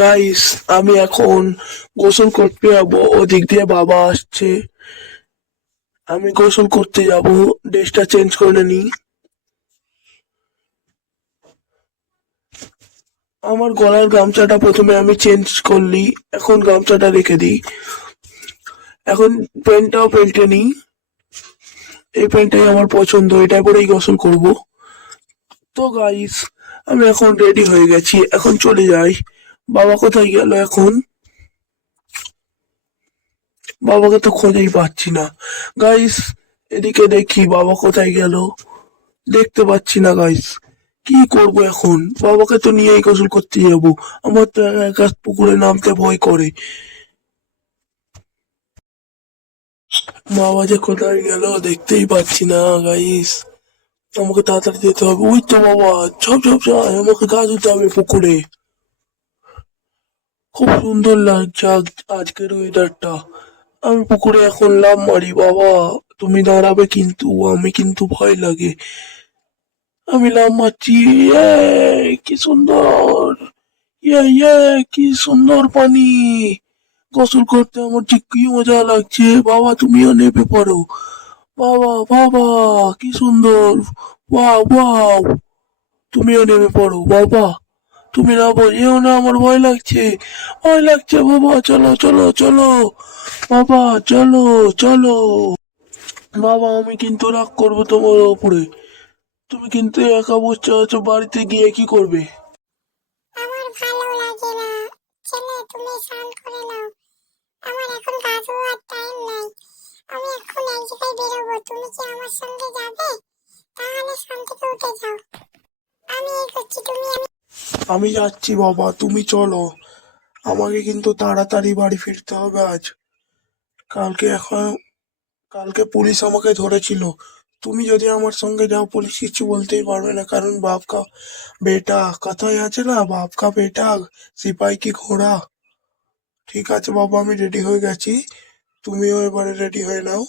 Guys, আমি এখন গোসল করতে যাবো। ওদিক দিয়ে বাবা আসছে। আমি গোসল করতে যাব, ড্রেসটা চেঞ্জ করে নিই। আমার গলার গামছাটা প্রথমে আমি চেঞ্জ করলি, এখন গামছাটা রেখে দিই। এখন প্যান্টটাও পাল্টে নিই। এই প্যান্টটাই আমার পছন্দ, এটা পরেই গোসল করব। তো গাইস, আমি এখন রেডি হয়ে গেছি, এখন চলে যাই। বাবা কোথায় গেল এখন? বাবাকে তো খুঁজেই পাচ্ছি না। গাইস, এদিকে দেখি বাবা কোথায় গেল, দেখতে পাচ্ছি না গাইস। কি করব এখন? বাবাকে তো নিয়েই গোসল করতে যাব। আমার তো একা একা পুকুরে নামতে ভয় করে। বাবা যে কোথায় গেল দেখতেই পাচ্ছি না গাইস। আমাকে তাড়াতাড়ি যেতে হবে। ওই তো বাবা, ঝপ ঝপ যায়, আমাকে গা ধুতে হবে পুকুরে। খুব সুন্দর লাগছে আজকের ওয়েদারটা। আমি পুকুরে এখন লাফ মারি। বাবা, তুমি দাঁড়াবে কিন্তু, আমি কিন্তু ভয় লাগে। আমি লাফ মারছি। ইয়ে, কি সুন্দর! ইয়ে ইয়ে, কি সুন্দর পানি! গোসল করতে আমার যে কি মজা লাগছে। বাবা, তুমিও নেমে পড়ো। বাবা বাবা, কি সুন্দর! Wow wow! তুমিও নেমে পড়ো বাবা। তুমি নামো, যেও না, আমার ভয় লাগছে। ভয় লাগছে বাবা, চলো চলো চলো। বাবা, চলো চলো। বাবা, আমি কিন্তু রাগ করবো তোমার উপরে। তুমি কিন্তু একা বসে আছো, বাড়িতে গিয়ে কি করবে? আমার ভালো লাগে না। ছেলে, তুমি স্নান করে নাও। আমার এখন গা ধোয়ার টাইম নাই। আমি এখন এক জায়গায় বেরোবো, তুমি কি আমার সঙ্গে যাবে? তাহলে স্নান থেকে উঠে যাও। আমি এই করছি, আমি যাচ্ছি বাবা, তুমি চলো। আমাকে কিন্তু তাড়াতাড়ি বাড়ি ফিরতে হবে আজ। কালকে এখন কালকে পুলিশ আমাকে ধরেছিল। তুমি যদি আমার সঙ্গে যাও, পুলিশ কিছু বলতেই পারবে না, কারণ বাপ কা বেটা, কথাই আছে না, বাপ কা বেটা সিপাহি কি ঘোড়া। ঠিক আছে বাবা, আমি রেডি হয়ে গেছি। তুমিও এবারে রেডি হয়ে নাও।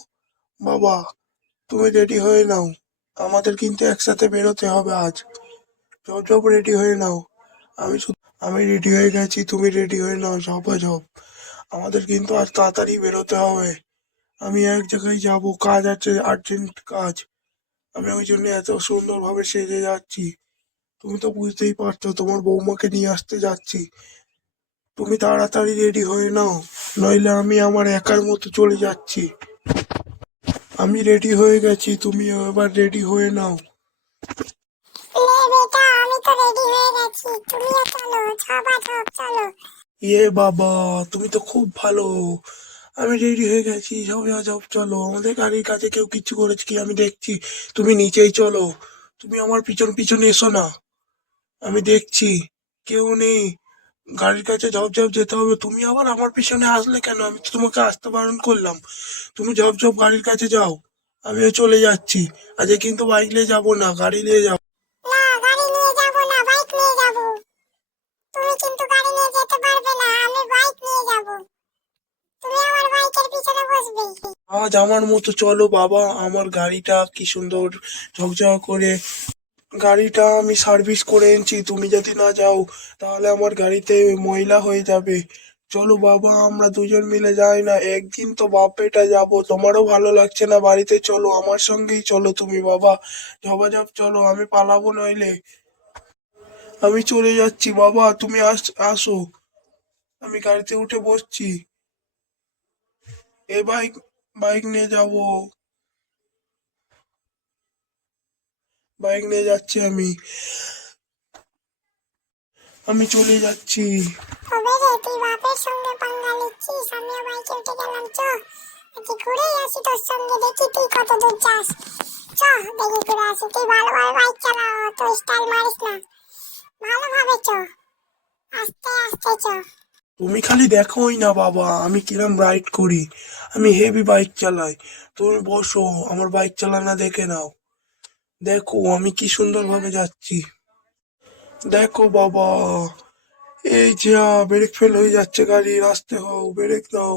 বাবা, তুমি রেডি হয়ে নাও। আমাদের কিন্তু একসাথে বেরোতে হবে আজ। ঝপ ঝপ রেডি হয়ে নাও। আমি রেডি হয়ে গেছি, তুমি রেডি হয়ে নাও ঝপাঝপ। আমাদের কিন্তু আজ তাড়াতাড়ি বেরোতে হবে। আমি এক জায়গায় যাব, কাজ আছে, আর্জেন্ট কাজ। আমি ওই জন্য এত সুন্দরভাবে সেজে যাচ্ছি। তুমি তো বুঝতেই পারছো, তোমার বৌমাকে নিয়ে আসতে যাচ্ছি। তুমি তাড়াতাড়ি রেডি হয়ে নাও, নইলে আমি আমার একার মতো চলে যাচ্ছি। আমি রেডি হয়ে গেছি, তুমি এবার রেডি হয়ে নাও। লে বেটা, আমি তো রেডি হয়ে গেছি, তুমিও চলো, ঝপাঝপ চলো। ইয়ে বাবা, তুমি তো খুব ভালো। আমি রেডি হয়ে গেছি, সব সব চলো। আমাদের গাড়ির কাছে কেউ কিছু করেছে কি আমি দেখছি। তুমি নিচেই চলো। তুমি আমার পিছন পিছন এসো না। আমি দেখছি কেউ নেই। গাড়ির কাছে ঝপ ঝপ যেতে হবে। তুমি আবার আমার পিছনে আসলে কেন? আমি তো তোমাকে আসতে বারণ করলাম। তুমি ঝপ ঝপ গাড়ির কাছে যাও। আমিও চলে যাচ্ছি। আজকে কিন্তু বাইক নিয়ে যাবো না, গাড়ি নিয়ে যাবো। না, গাড়ি নিয়ে যাব না, বাইক নিয়ে যাব। তুমি কিন্তু গাড়ি নিয়ে যেতে পারবে না, আমি বাইক নিয়ে যাব। তুমি আমার বাইকের পিছনে বসবে। আজ আমার মতো চলো বাবা, আমার গাড়িটা কি সুন্দর ঝকঝক করে। গাড়িটা আমি সার্ভিস করে এনেছি, তুমি যদি না যাও তাহলে আমার গাড়িতে ময়লা হয়ে যাবে। চলো বাবা, আমরা দুজন মিলে যাই না, একদিন তো বাপেটা যাবো। তোমারও ভালো লাগছে না বাড়িতে? চলো আমার সঙ্গেই চলো তুমি বাবা। ঝপাঝপ চলো, আমি পালাবো নইলে। আমি চলে যাচ্ছি বাবা, তুমি আসো। আমি গাড়িতে উঠে বসছি। এ বাইক, বাইক নিয়ে যাবো। বাইক নিয়ে যাচ্ছি আমি। আমি চলে যাচ্ছি। তবে রে, তুই বাপের সঙ্গে পাঙ্গা নিচ্ছিস, আমিও বাইকে উঠে গেলাম। চ, আজকে ঘুরেই আসি তোর সঙ্গে, দেখি তুই কত দূর যাস। চ, দেখি ঘুরে আসি। তুই ভালোভাবে বাইক চালা, তো স্টাইল মারিস না। ভালোভাবে চ, আস্তে আস্তে চ। তুমি খালি দেখোই না বাবা, আমি কিরম রাইড করি। আমি হেভি বাইক চালাই। তুমি বসো, আমার বাইক চালানো দেখে নাও। দেখো আমি কি সুন্দর ভাবে যাচ্ছি। দেখো বাবা, এই যা, ব্রেক ফেল হয়ে যাচ্ছে গাড়ির, আসতে হও, ব্রেক দাও।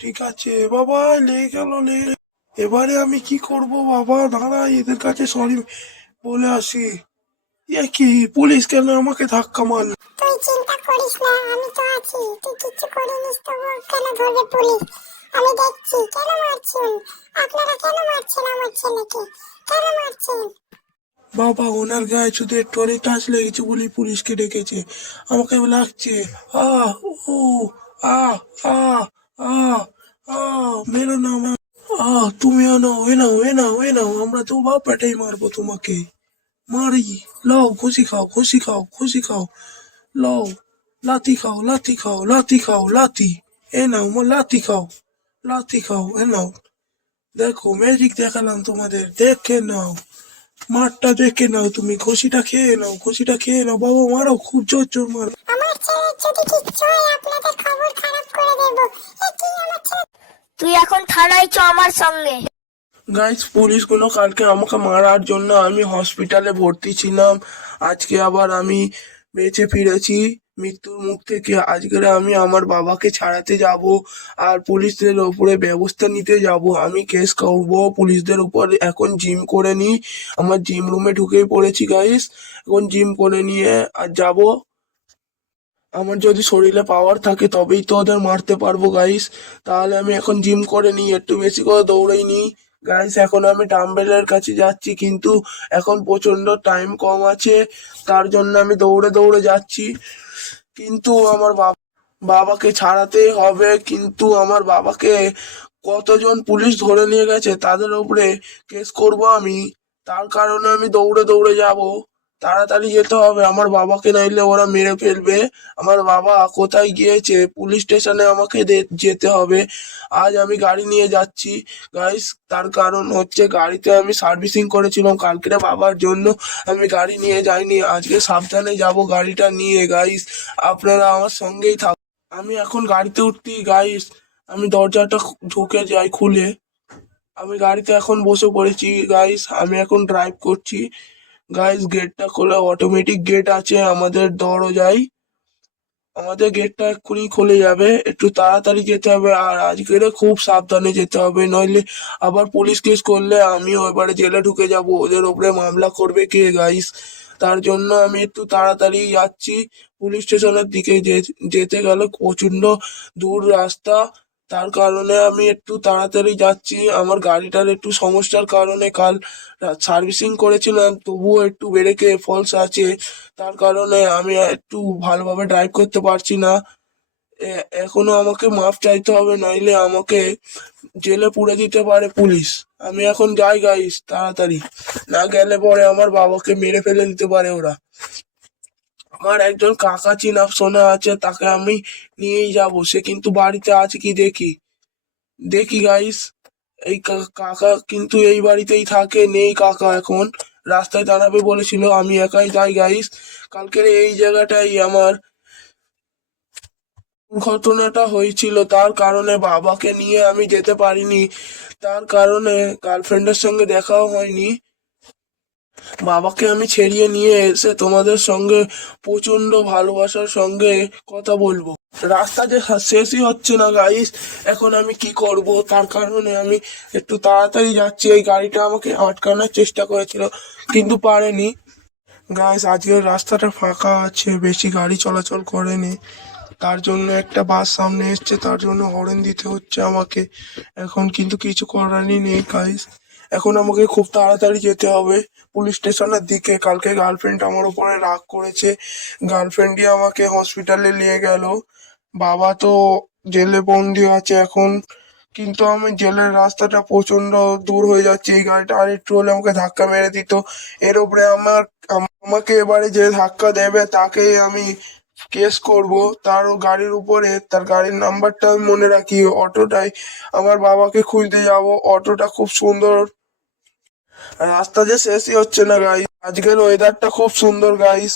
ঠিক আছে বাবা, লেগে গেল, লেগে। এবারে আমি কি করব বাবা? দাঁড়াই, এদের কাছে সরি বলে আসি। এ কি, পুলিশ কেন আমাকে ধাক্কা মারল? তুই তুই চিন্তা করিস না, আমি তো আছি। তুই কিচ্ছু করিনিস তো কেন ধরবে পুলিশ? আমি দেখছি। কেন মারছেন? আপনারা কেন মারছেন আমার ছেলেকে? কেন মারছেন? বাবা, ওনার গায়ে শুধু একটু টাচ লেগেছে বলেই পুলিশকে ডেকেছে। আমাকে লাগছে। আহ ও আহ আহ আহ মেরো না তুমিও নাও, এ নাও, আমরা তো বাপাটাই মারবো তোমাকে। মারি। লও, খুশি খাও, লও। লাথি খাও, এ নাও, লাথি খাও, এ নাও। দেখো, ম্যাজিক দেখালাম তোমাদের, দেখে নাও। মাঠটা দেখে নাও, তুমি ঘষিটা খেয়ে নাও, বাবা মারো, খুব জোর মারো। আমার ছেলের যদি কিচ্ছু হয় আপনাদের খবর খারাপ করে দেব। এ কি আমার ছেলে? তুই এখন থানায় চ আমার সঙ্গে। গাইস, পুলিশগুলো কালকে আমাকে মারার জন্য আমি হসপিটালে ভর্তি ছিলাম। আজকে আবার আমি বেঁচে ফিরেছি মৃত্যুর মুখ থেকে। আজকে আমি আমার বাবাকে ছাড়াতে যাব আর পুলিশদের উপরে ব্যবস্থা নিতে যাব। আমি কেস করব পুলিশদের উপর। এখন জিম করে নিই, আমার জিম রুমে ঢুকেই পড়েছি গাইস। এখন জিম করে নিয়ে আর যাব। আমার যদি শরীরে পাওয়ার থাকে তবেই তো ওদের মারতে পারবো গাইস। তাহলে আমি এখন জিম করে নিই, একটু বেশি করে দৌড়াই নিই গাইস। এখন আমি ডাম্বেলের কাছে যাচ্ছি, কিন্তু এখন প্রচন্ড টাইম কম আছে, তার জন্য আমি দৌড়ে দৌড়ে যাচ্ছি। কিন্তু আমার বাবাকে ছাড়াতে হবে। কিন্তু আমার বাবাকে কতজন পুলিশ ধরে নিয়ে গেছে, তাদের উপরে কেস করব আমি। তার কারণে আমি দৌড়ে দৌড়ে যাব। তাড়াতাড়ি যেতে হবে, আমার বাবাকে নাইলে ওরা মেরে ফেলবে। আমার বাবা কোথায় গিয়েছে? পুলিশ স্টেশনে আমাকে যেতে হবে। আজ আমি গাড়ি নিয়ে যাচ্ছি গাইস। তার কারণ হচ্ছে গাড়িতে আমি সার্ভিসিং করেছিলাম কালকে বাবার জন্য। আমি গাড়ি নিয়ে যাইনি, আজকে সাবধানে যাব গাড়িটা নিয়ে গাইস। আপনারা আমার সঙ্গেই থাকুন। আমি এখন গাড়িতে উঠতি গাইস। আমি দরজাটা ঢুকে যাই খুলে। আমি গাড়িতে এখন বসে পড়েছি গাইস। আমি এখন ড্রাইভ করছি গাইস। গেটটা খোলা, অটোমেটিক গেট আছে আমাদের দরজায়। আমাদের গেটটা এক্ষুনি খুলে যাবে, একটু তাড়াতাড়ি যেতে হবে। আর আজকের খুব সাবধানে যেতে হবে, নইলে আবার পুলিশ কেস করলে আমিও এবারে জেলে ঢুকে যাব। ওদের উপরে মামলা করবে কে গাইস? তার জন্য আমি একটু তাড়াতাড়ি যাচ্ছি। পুলিশ স্টেশনের দিকে যেতে গেলে প্রচন্ড দূর রাস্তা, তার কারণে আমি একটু তাড়াতাড়ি যাচ্ছি। আমার গাড়িটার একটু সমস্যার কারণে কাল সার্ভিসিং করেছিলাম, তবুও একটু ব্রেকে ফলস আছে। তার কারণে আমি একটু ভালোভাবে ড্রাইভ করতে পারছি না। এখনো আমাকে মাফ চাইতে হবে, নইলে আমাকে জেলে পুরে দিতে পারে পুলিশ। আমি এখন যাই গাইস তাড়াতাড়ি, না গেলে পরে আমার বাবাকে মেরে ফেলে দিতে পারে ওরা। আমার একজন কাকা চিনা শোনা আছে, তাকে আমি নিয়েই যাব। সে কিন্তু বাড়িতে আছে কি দেখি। দেখি গাইস, এই কাকা কিন্তু এই বাড়িতেই থাকে। নেই কাকা, এখন রাস্তায় দাঁড়াবে বলেছিল। আমি একাই যাই গাইস। কালকের এই জায়গাটাই আমার দুর্ঘটনাটা হয়েছিল, তার কারণে বাবাকে নিয়ে আমি যেতে পারিনি। তার কারণে গার্লফ্রেন্ডের সঙ্গে দেখাও হয়নি। বাবাকে আমি ছেড়িয়ে নিয়ে এসে তোমাদের সঙ্গে প্রচন্ড ভালোবাসার সঙ্গে কথা বলবো। রাস্তা যে শেষই হচ্ছে না গাইস, এখন আমি কি করব? তার কারণে আমি একটু তাড়াতাড়ি যাচ্ছি। এই গাড়িটা আমাকে আটকানোর চেষ্টা করেছিল, কিন্তু পারেনি। গাইস, আজকের রাস্তাটা ফাঁকা আছে, বেশি গাড়ি চলাচল করেনি। তার জন্য একটা বাস সামনে এসছে, তার জন্য হর্ন দিতে হচ্ছে আমাকে। এখন কিন্তু কিছু করারই নেই গাইস। এখন আমাকে খুব তাড়াতাড়ি যেতে হবে পুলিশ স্টেশনের দিকে। কালকে গার্লফ্রেন্ড আমার উপরে রাগ করেছে, গার্লফ্রেন্ডই আমাকে হসপিটালে নিয়ে গেল। বাবা তো জেলে বন্দি আছে এখন। কিন্তু আমি জেলের রাস্তাটা প্রচন্ড দূর হয়ে যাচ্ছে, এই গাড়িটা আর একটু হলে আমাকে ধাক্কা মেরে দিত। এর উপরে আমাকে এবারে যে ধাক্কা দেবে তাকেই আমি কেস করব। তার গাড়ির উপরে, তার গাড়ির নাম্বারটা আমি মনে রাখি। অটোটাই আমার বাবাকে খুঁজতে যাব। অটোটা খুব সুন্দর। রাস্তা যে শেষই হচ্ছে না গাইস। আজকের ওয়েদারটা খুব সুন্দর গাইস।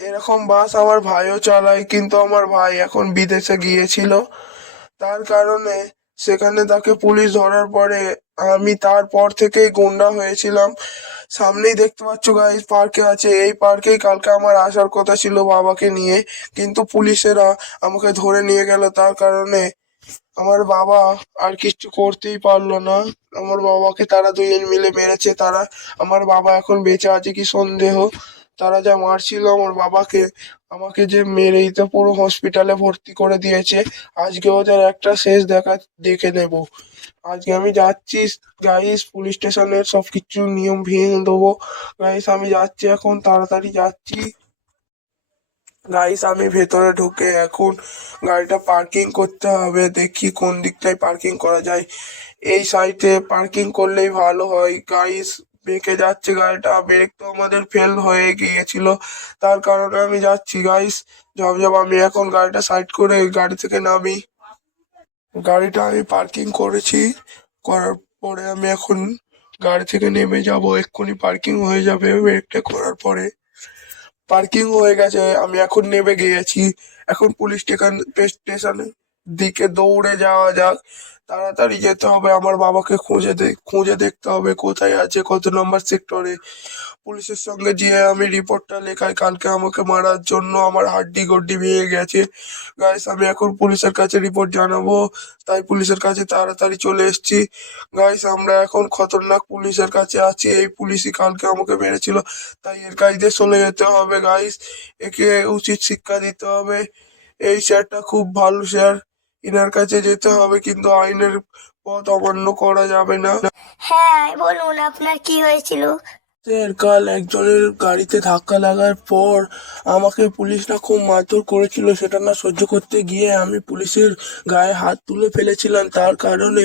এরকম বাস আমার ভাইও চালায়, কিন্তু আমার ভাই এখন বিদেশে গিয়েছিল। তার কারণে সেখানে তাকে পুলিশ ধরার পরে আমি তারপর থেকেই গুন্ডা হয়েছিলাম। সামনেই দেখতে পাচ্ছ গাইস, পার্কে আছে। এই পার্কেই কালকে আমার আসার কথা ছিল বাবাকে নিয়ে, কিন্তু পুলিশেরা আমাকে ধরে নিয়ে গেল। তার কারণে আমার বাবা আর কিছু করতেই পারলো না। আমার বাবাকে তারা দুজন মিলে মেরেছে। আমার বাবা এখন বেঁচে আছে কি সন্দেহ। তারা যা মারছিল আমার বাবাকে, আমাকে যে মেরেই তো পুরো হসপিটালে ভর্তি করে দিয়েছে। আজকে ওদের একটা শেষ দেখে নেব। আজকে আমি যাচ্ছি গাইস, পুলিশ স্টেশনের সবকিছু নিয়ম ভেঙে দেবো। গাইস আমি যাচ্ছি, এখন তাড়াতাড়ি যাচ্ছি। গাইস আমি ভেতরে ঢুকে এখন গাড়িটা পার্কিং করতে হবে, দেখি কোন দিকটায় পার্কিং করা যায়। এই সাইডে পার্কিং করলেই ভালো হয়। গাইস বেঁকে যাচ্ছে গাড়িটা, ব্রেক তো আমাদের ফেল হয়ে গিয়েছিল, তার কারণে আমি যাচ্ছি। গাইস ঝপঝপ আমি এখন গাড়িটা সাইড করে গাড়ি থেকে নামি। গাড়িটা আমি পার্কিং করেছি, করার পরে আমি এখন গাড়ি থেকে নেমে যাব, এক্ষুনি পার্কিং হয়ে যাবে ব্রেকটা করার পরে। পার্কিং হয়ে গেছে, আমি এখন নেমে গিয়েছি। এখন পুলিশ স্টেশনের দিকে দৌড়ে যাওয়া যাক। তাড়াতাড়ি যেতে হবে, আমার বাবাকে খুঁজে দেখতে হবে কোথায় আছে, কত নম্বর সেক্টরে। পুলিশের সঙ্গে গিয়ে আমি রিপোর্টটা লেখাই, কালকে আমাকে মারার জন্য আমার হাড্ডি গড্ডি ভেঙে গেছে। গাইস আমি এখন পুলিশের কাছে রিপোর্ট জানাবো, তাই পুলিশের কাছে তাড়াতাড়ি চলে এসেছি। গাইস আমরা এখন খতরনাক পুলিশের কাছে আছি, এই পুলিশই কালকে আমাকে মেরেছিল, তাই এর কাছে চলে যেতে হবে। গাইস একে উচিত শিক্ষা দিতে হবে। এই স্যারটা খুব ভালো স্যার, ইনার কাছে যেতে হবে, কিন্তু আইনের পথ অমান্য করা যাবে না। হ্যাঁ বলুন, আপনার কি হয়েছিল? স্যার কাল একজনের গাড়িতে ধাক্কা লাগার পর আমাকে পুলিশরা খুব মারধর করেছিল, সেটা না সহ্য করতে গিয়ে আমি পুলিশের গায়ে হাত তুলে ফেলেছিলাম, তার কারণে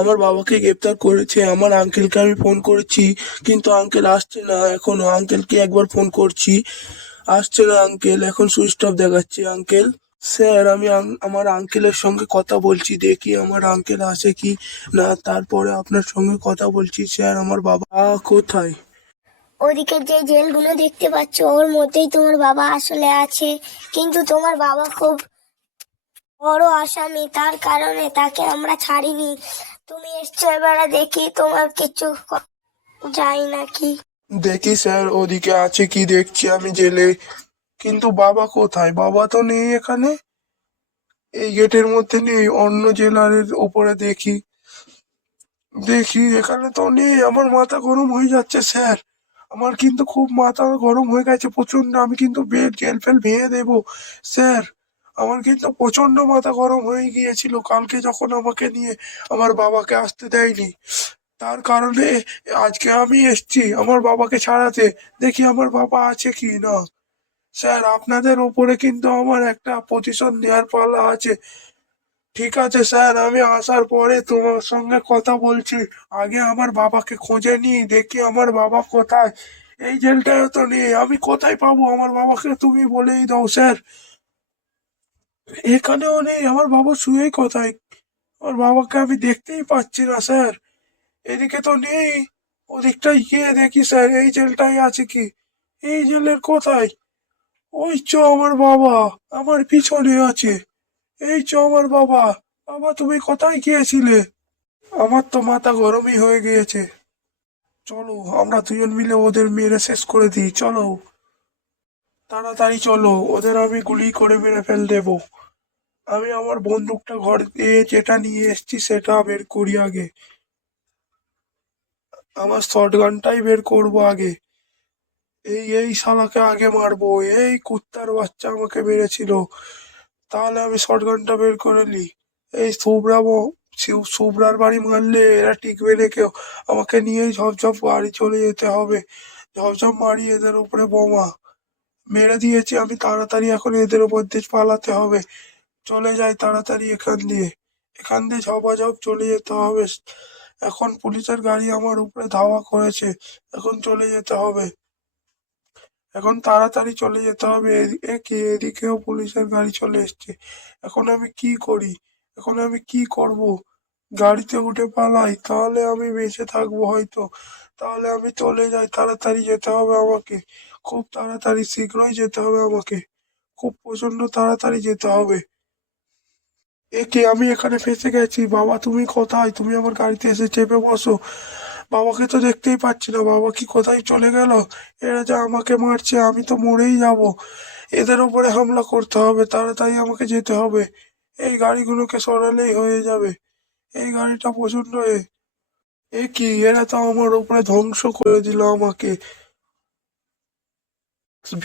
আমার বাবাকে গ্রেপ্তার করেছে। আমার আঙ্কেলকে আমি ফোন করেছি, কিন্তু আঙ্কেল আসছে না এখনো। আঙ্কেলকে একবার ফোন করছি, আসছে না আঙ্কেল, এখন সুইচ অফ দেখাচ্ছে আঙ্কেল। স্যার আমি আমার আঙ্কেলের সঙ্গে কথা বলছি, দেখি আমার আঙ্কেল আসে কি না, তারপরে আপনার সঙ্গে কথা বলছি। স্যার আমার বাবা কোথায়? ওদিকে যে জেলগুলো দেখতে পাচ্ছ ওর মধ্যেই তোমার বাবা আসলে আছে, কিন্তু তোমার বাবা খুব বড় আসামি, তার কারণে তাকে আমরা ছাড়িনি। তুমি এসছো, এবারে দেখি তোমার কিছু যায় নাকি। দেখি স্যার ওদিকে আছে কি, দেখছি আমি জেলে, কিন্তু বাবা কোথায়? বাবা তো নেই এখানে, এই গেটের মধ্যে নেই, অন্য জেলারের ওপরে দেখি। দেখি এখানে তো নেই, আমার মাথা গরম হয়ে যাচ্ছে স্যার, আমার কিন্তু খুব মাথা গরম হয়ে গেছে প্রচন্ড, আমি কিন্তু জেল ফেল ভেঙে দেবো স্যার। আমার কিন্তু প্রচন্ড মাথা গরম হয়ে গিয়েছিল কালকে যখন আমাকে নিয়ে আমার বাবাকে আসতে দেয়নি, তার কারণে আজকে আমি এসছি আমার বাবাকে ছাড়াতে, দেখি আমার বাবা আছে কি না। স্যার আপনাদের উপরে কিন্তু আমার একটা প্রতিশোধ নেওয়ার পালা আছে। ঠিক আছে স্যার, আমি আসার পরে তোমার সঙ্গে কথা বলছি, আগে আমার বাবাকে খুঁজে নিই, দেখি আমার বাবা কোথায়। এই জেলটায় তো নেই, আমি কোথায় পাবো আমার বাবাকে, তুমি বলেই দাও স্যার। এখানেও নেই, আমার বাবা শুয়েই কোথায়, আমার বাবাকে আমি দেখতেই পাচ্ছি না স্যার। এদিকে তো নেই, ওদিকটায় গিয়ে দেখি স্যার এই জেলটাই আছে কি। এই জেলের কোথায়? ওই চো আমার বাবা, আমার পিছনে আছে। এই চো আমার বাবা। বাবা তুমি কোথায় গিয়েছিলে? আমার তো মাথা গরমই হয়ে গিয়েছে। চলো আমরা দুজন মিলে ওদের মেরে শেষ করে দিই, চলো তাড়াতাড়ি চলো, ওদের আমি গুলি করে মেরে ফেল দেবো। আমি আমার বন্দুকটা ঘর দিয়ে যেটা নিয়ে এসেছি সেটা বের করি আগে, আমার শর্ট গানটাই বের করবো আগে। এই শালাকে আগে মারবো, এই কুত্তার বাচ্চা আমাকে মেরেছিল, তাহলে আমি শর্ট গানটা বের করে নিই। এই শুভ্রার বাড়ি মারলে এরা টিকবে না কেউ, আমাকে নিয়েই ঝপঝপ বাড়ি চলে যেতে হবে। ঝপঝপ মারি এদের উপরে বোমা মেরে দিয়েছি আমি, তাড়াতাড়ি এখন এদের উপর দিয়ে পালাতে হবে। চলে যাই তাড়াতাড়ি এখান দিয়ে ঝপাঝপ চলে যেতে হবে। এখন পুলিশের গাড়ি আমার উপরে ধাওয়া করেছে, এখন চলে যেতে হবে, এখন তাড়াতাড়ি চলে যেতে হবে। কি এদিকেও পুলিশের গাড়ি চলে এসছে, এখন আমি কি করি, এখন আমি কি করব? গাড়িতে উঠে পালাই তাহলে আমি বেঁচে থাকবো হয়তো, তাহলে আমি চলে যাই, তাড়াতাড়ি যেতে হবে আমাকে, খুব তাড়াতাড়ি শীঘ্রই যেতে হবে আমাকে, খুব প্রচন্ড তাড়াতাড়ি যেতে হবে। আমি এখানে ফেঁসে গেছি, বাবা তুমি কোথায়? তুমি আমার গাড়িতে এসে চেপে বসো। বাবাকে তো দেখতেই পাচ্ছি না, বাবা কি কোথায় চলে গেল? এরা যা আমাকে মারছে আমি তো মরেই যাব। এদের উপরে হামলা করতে হবে, তাড়াতাড়ি আমাকে যেতে হবে, এই গাড়িগুলোকে সরালেই হয়ে যাবে। এই গাড়িটা প্রচন্ড এরা তো আমার উপরে ধ্বংস করে দিল আমাকে। নেক্সট